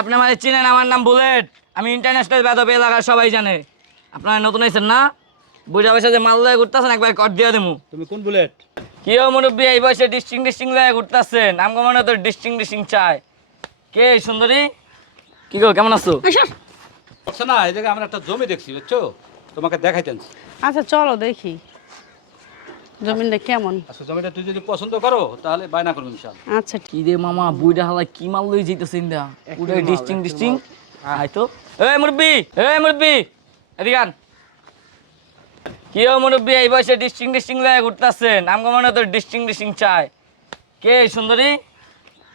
আপনি আমার চিনেন, আমার নাম বুলেট। আমি ইন্টারন্যাশনাল বেদব, এলাকার সবাই জানে। আপনারা নতুন আইছেন না? বুঝা বয়সে যে মাল লয়ে ঘুরতেছেন, একবার কট দিয়ে দেবো। তুমি কোন বুলেট? কি ও মুরব্বী, এই বয়সে ডিস্টিং লয়ে ঘুরতেছেন? আমগো মনে তো ডিস্টিং চাই। কে সুন্দরী? কি গো, কেমন আছো? আচ্ছা না, এই জায়গায় আমরা একটা জমি দেখছি, বুঝছো? তোমাকে দেখাইতেন। আচ্ছা চলো দেখি জমিনটা কেমন। আচ্ছা, জমিটা তুই যদি পছন্দ করো তাহলে বায়না করবো ইনশাআল্লাহ। আচ্ছা কি রে মামা, বুইটা হালা কি মাল লই যাইতেছেন দা? পুরো ডিস্টিং। আই তো এই মুরব্বী এদিকে আন। কি ও মুরব্বী, এই বয়সে ডিস্টিং লয়ে ঘুরতেছেন? আমগো মনে তো ডিস্টিং চাই। কে সুন্দরী?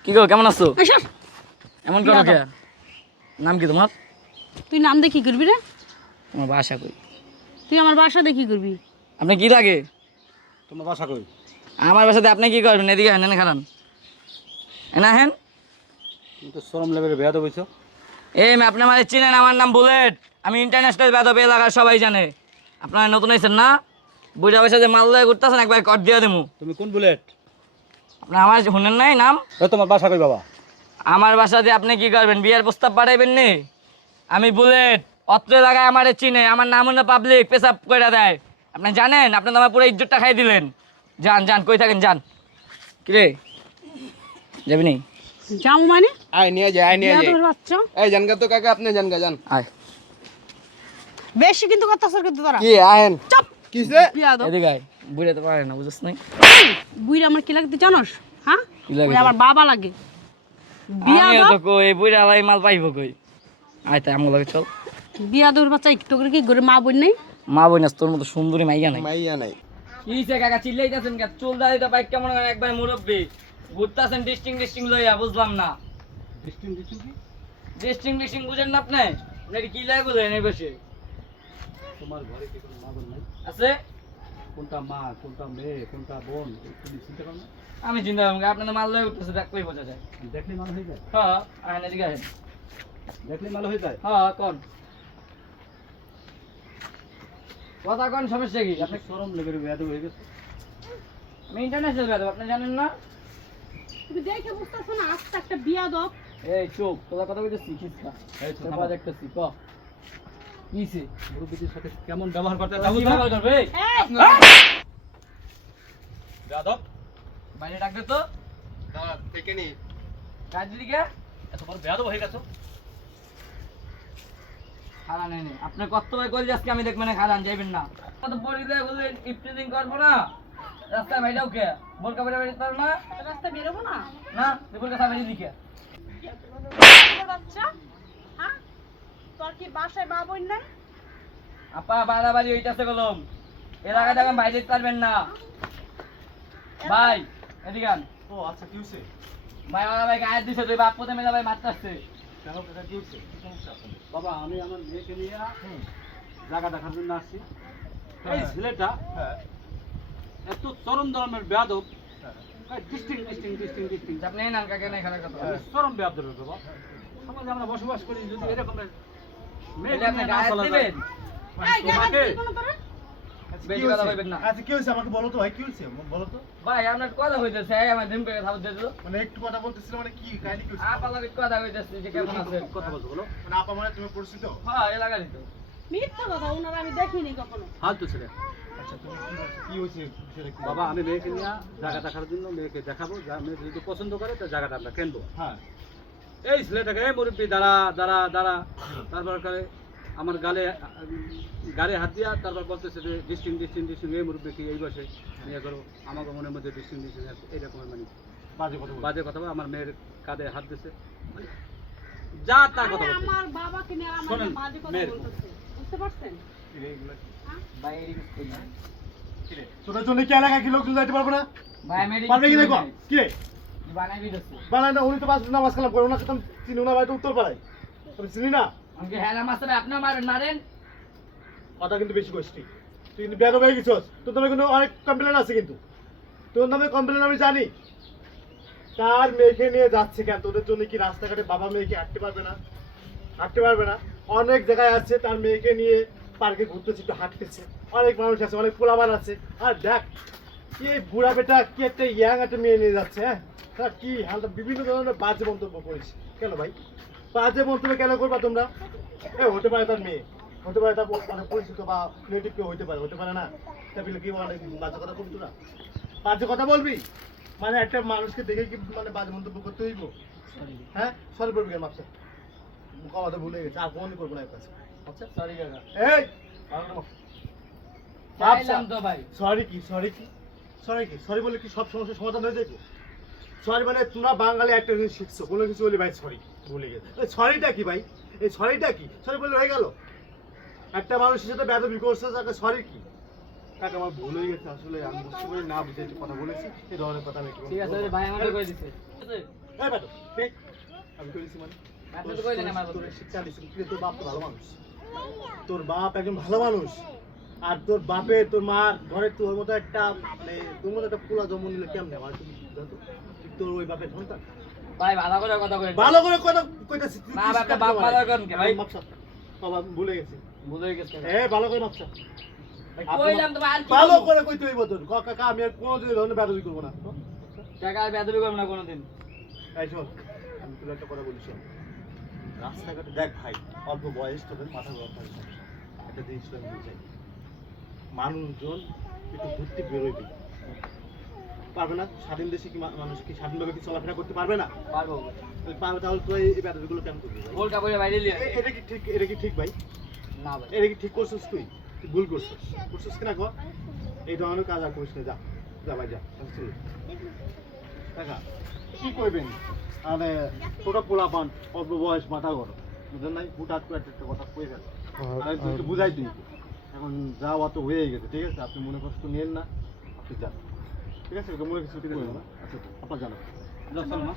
কি গো, কেমন আছো? এমন করো কে? নাম কি তোমার? তুই নাম দিয়ে কি করবি রে? তোমার বাসা কই? তুই আমার বাসা দিয়ে কি করবি? আপনি কি লাগে? তোমার বাসা কই? আমার বাসাতে আপনি কি করবেন? এদিকে হেন, এনে খারান, এনা হেন। তুমি তো চরম লেভেলের বেয়াদব হইছো। আপনি আমার চিনেন, আমার নাম বুলেট। আমি ইন্টারন্যাশনাল বেদব, এলাকার সবাই জানে। আপনারা নতুন আইছেন না? বুঝা বয়সে যে মাল লয়ে ঘুরতেছেন, একবার কট দিয়ে দেবো। তুমি কোন বুলেট? আপনি আমার শুনেন নাই নাম? তোমার বাসা কই বাবা? আমার বাসা দিয়ে আপনি কি করবেন? বিয়ের প্রস্তাব পাঠাইবেন নি? আমি বুলেট, অত্র এলাকায় আমারে চিনে। আমার নাম হলো পাবলিক, পেশাব করে দেয়। আপনি জানেন? আপনি তো আমার পুরো ইজ্জতটা খাই দিলেন। যান, কই থাকেন, যান। কিরে যাবি নি? যাও মানে আয় নিয়ে যায়, আয় নিয়ে যায়। বিয়াদবের বাচ্চা এই জানগা তো কাকা, আপনি জানগা জান। আয় বেশি কিন্তু কথা সর কিন্তু তোরা কি আহেন চুপ কিসে? বিয়াদব। এদিকে আয়। বুড়ে তো পারে না, বুঝছ নাই? বুইরা আমার কি লাগতে জানোস? হ্যাঁ কি লাগে ওই তোর? আমার বাবা লাগে আমিও বিয়াদব। তো কই, বুড়ে আলাই মাল পাইব কই? আয় তাই আমার লাগে চল। বিয়াদবের বাচ্চা একটু করে কি করে মা বোন নেই? মা বইনাস তোর মতো সুন্দরী মাইয়া নাই। মাইয়া নাই। কিসে কাকা চিল্লাইতাছেন কে? চুল দাড়িটা বাইক কেমন একবার মুরব্বি ঘুরতাছেন ডিস্টিং লইয়া, বুঝলাম না। ডিস্টিং বুঝেন না আপনি? আপনি কি লাগে বুঝেন? এই বসে তোমার ঘরে কি কোনো মা বোন নাই? আছে? কোনটা মা, কোনটা মেয়ে, কোনটা বোন, তুমি চিন্তা করো না? আমি চিন্তা করবো, আপনাদের মাল লয়ে উঠতেছে, দেখলেই বোঝা যায়। দেখলে মাল হয়ে যায়? হ্যাঁ আহেন, এদিকে আহেন। দেখলে মাল হয়ে যায়? হ্যাঁ কোন কথা, কোন সমস্যা কি? আপনি চরম লেভেলের বেয়াদব হয়ে গেছে। আমি ইন্টারন্যাশনাল বেদব, আপনি জানেন না? তুমি দেখে বুঝতেছ না আজকে একটা বিয়াদব। এই চুপ, তোরা কথা বলতেছি খিসকা। এই তো তোর থামো। বাবা দেখতেছি, ক কিছে? মুরব্বিদের সাথে কেমন ব্যবহার করতে তোরা কি ব্যবহার করবে? এই বেয়াদব। বাইরে ডাক দে তো। দাঁড়া, থেকে নি। কাজ দিকে এত বড় বেয়াদব হয়ে গেছো। খারান নেই, আপনি কত ভাই কল আজকে আমি দেখবেন না, খারান যাইবেন না। কত পরিলে বলে ইফটিজিং করবো না, রাস্তায় ভাইটাও কে বোরকা বেড়ে বেড়ে পারো না? রাস্তা বেরোবো না না বোরকা সামনে দিকে। বিয়াদবের বাচ্চা। হ্যাঁ তোর কি বাসায় মা বোন নাই? আপা বাড়াবাড়ি হইতাছে কলম, এলাকায় দেখেন বাইরে যেতে পারবেন না। ভাই এদিকে আন। ও আচ্ছা, কি হইছে? ভাই আমার ভাই গায়ের দিছে, তুই বাপ পথে মেলা ভাই মারতেছে। কেন কাকা, কি হইছে? কি সমস্যা আপনাদের? বাবা, আমি আমার মেয়েকে নিয়ে জায়গা দেখার জন্য আসছি। এই ছেলেটা এত চরম ধরনের বেয়াদব, ডিস্টিং। আপনি এই নান কাকে নাই খারাপ কথা। চরম বেয়াদব বাবা। সমাজে আমরা বসবাস করি, যদি এরকম এটা আপনি গায়ে দিবেন, এই তোমাকে গায়ে কোনো তোরা বেশি কথা কইবেন না। আচ্ছা কি হয়েছে আমাকে বলো তো ভাই, কি হয়েছে বলো তো। ভাই আপনার কথা হইতেছে, এই আমার দিন করে থাপ দিয়ে দিল। মানে একটু কথা বলতেছিলাম, মানে কি কাহিনী কি হয়েছে? আপা লাগে কথা হইতেছে যে কেমন আছে। কথা বলছো বলো। মানে আপা মানে তুমি পরিচিত? হ্যাঁ এলাকারই তো। মিথ্যা কথা ওনারা আমি দেখিনি কখনো। ফালতু ছেলে। আচ্ছা তুমি কি হয়েছে বিষয়টা কি? বাবা, আমি মেয়েকে নিয়ে জায়গা দেখার জন্য মেয়েকে দেখাবো, যা মেয়ে যদি পছন্দ করে তো জায়গাটা আমরা কিনবো। হ্যাঁ এই ছেলেটাকে, এই মুরব্বী দাঁড়া, তারপর করে আমার গালে হাত দিয়া তারপর বলতেছে যে ডিস্টিং। এই মুরব্বী কি এই বসে নিয়ে করো, আমাকে মনের মধ্যে ডিস্টিং আছে এইরকম, মানে বাজে কথা বলো। বাজে কথা বলে। আমার মেয়ের কাঁধে হাত দিছে, মানে যা তার কথা আরে বলছে। আমার বাবাকে নিয়ে আমার শোনেন, বাজে কথা মেয়ের বলতেছে বুঝতে পারছেন? এইগুলা কি? ভাই এদিকে কই না। কি রে? তোদের জন্য কি এলাকা কি লোকজন যাইতে পারবে না? ভাই মেডি পারবে কি দেখো? কি রে? বানাই দিতেছে। বানায় না, উনি তো বাস নামাজ কালাম করে, ওনাকে তো আমি চিনি, ওনার বাড়িতে উত্তর পাড়ায়। তুমি চিনি না? আমাকে হ্যাঁ মাস্টার আপনিও মারেন। কথা কিন্তু বেশি কইছিস তুই। তুই কিন্তু বেয়াদব হয়ে গেছিস। তোর নামে কিন্তু অনেক কমপ্লেন আছে, কিন্তু তোর নামে কমপ্লেন আমি জানি। তার মেয়েকে নিয়ে যাচ্ছে কেন? তোদের জন্য কি রাস্তাঘাটে বাবা মেয়েকে হাঁটতে পারবে না? হাঁটতে পারবে না। অনেক জায়গায় আছে তার মেয়েকে নিয়ে পার্কে ঘুরতেছে, একটু হাঁটতেছে। অনেক মানুষ আছে, অনেক পোলাবার আছে। আর দেখ কি বুড়া বেটা কি একটা ইয়াং একটা মেয়ে নিয়ে যাচ্ছে। হ্যাঁ তার কি হালটা বিভিন্ন ধরনের বাজে মন্তব্য করিস কেন ভাই? বাজে মন্তব্য কেন করবা তোমরা? হতে পারে তার মেয়ে, হতে পারে তার অনেক পরিচিত বা রিলেটিভ কেউ হতে পারে না। তাহলে কি বলে বাজে কথা বলতো না? বাজে কথা বলবি মানে একটা মানুষকে দেখে কি মানে বাজে মন্তব্য করতে হইব? হ্যাঁ, সরি বলবি কেন? মাপসা কথা ভুলে গেছে, আর কোন করবো না এর কাছে। আচ্ছা সরি কাকা। এই চাইলাম তো ভাই। সরি কি সরি বলে কি সব সমস্যার সমাধান হয়ে যাবে? সরি মানে তোমরা বাঙালি একটা জিনিস শিখছো, কোনো কিছু বলি ভাই সরি ভুলে গেছে। সরিটা কি ভাই? এই সরিটা কি? সরি বলে হয়ে গেল? একটা মানুষের সাথে বেয়াদবি করছে, তাকে সরি কি? কাকা আমার ভুল হয়ে গেছে, আসলে আমি বুঝতে পারি না, বুঝে একটু কথা বলেছি, এই ধরনের কথা আমি ঠিক আছে ওই ভাই আমাকে কই দিছে। এই বেটো, দেখ, আমি করেছি মানে আপনি তো কইলেন আমার তোর বলতে। শিক্ষা দিচ্ছি, তোর বাপ তো ভালো মানুষ, তোর বাপ একজন ভালো মানুষ, আর তোর বাপে তোর মার ঘরে তোর মতো একটা মানে তোর মতো একটা পোলা জন্ম নিলে কেমনে আমার তুমি বুঝাতো? তোর ওই বাপের সন্তান ভাই ভালো করে কথা কই। ভালো করে কথা কইতাছি না বাপটা বাপ ভালো করেন কে ভাই? মাপসা বাবা ভুলে গেছি। বুঝে গেছে। ভালো করে মাপসা কইলাম তো আর কি ভালো বলবো? করে কইতে হইব তোর কাকা, আমি আর কোনো ধরনের বেদবি করবো না। টাকা আর বেদবি করব না কোনোদিন। এই শোন, আমি তোর একটা কথা বলি শোন, রাস্তাঘাটে দেখ ভাই, অল্প বয়স তোদের মাথা গরম হয় না। একটা জিনিস আমি বুঝাই, মানুষজন একটু ঘুরতে বেরোবি, পারবে না? স্বাধীন দেশে কি মানুষ কি স্বাধীনভাবে কি চলাফেরা করতে পারবে না? পারবো। পারবে, তাহলে তুই এই বেদবিগুলো কেন করবি ভাই? গোলটা করে বাইরে লিয়ে। এটা কি ঠিক ভাই? না ভাই। এটা কি ঠিক করছিস? তুই ভুল করছিস কিনা কর? এই ধরনের কাজ আর করিস না, যা যা ভাই যা। দেখা কি করবেন মানে ছোট পোলা পান, অল্প বয়স, মাথা গরম, বুঝলেন নাই? হুটাট করে একটা কথা কয়ে গেল, আমি তোকে বুঝাই দিই। এখন যা অত হয়ে গেছে, ঠিক আছে? আপনি মনে কষ্ট নিয়েন না, আপনি যান, ঠিক আছে? মনে কিছু করবেন না। আচ্ছা আপনার জানাবেন। চলো না।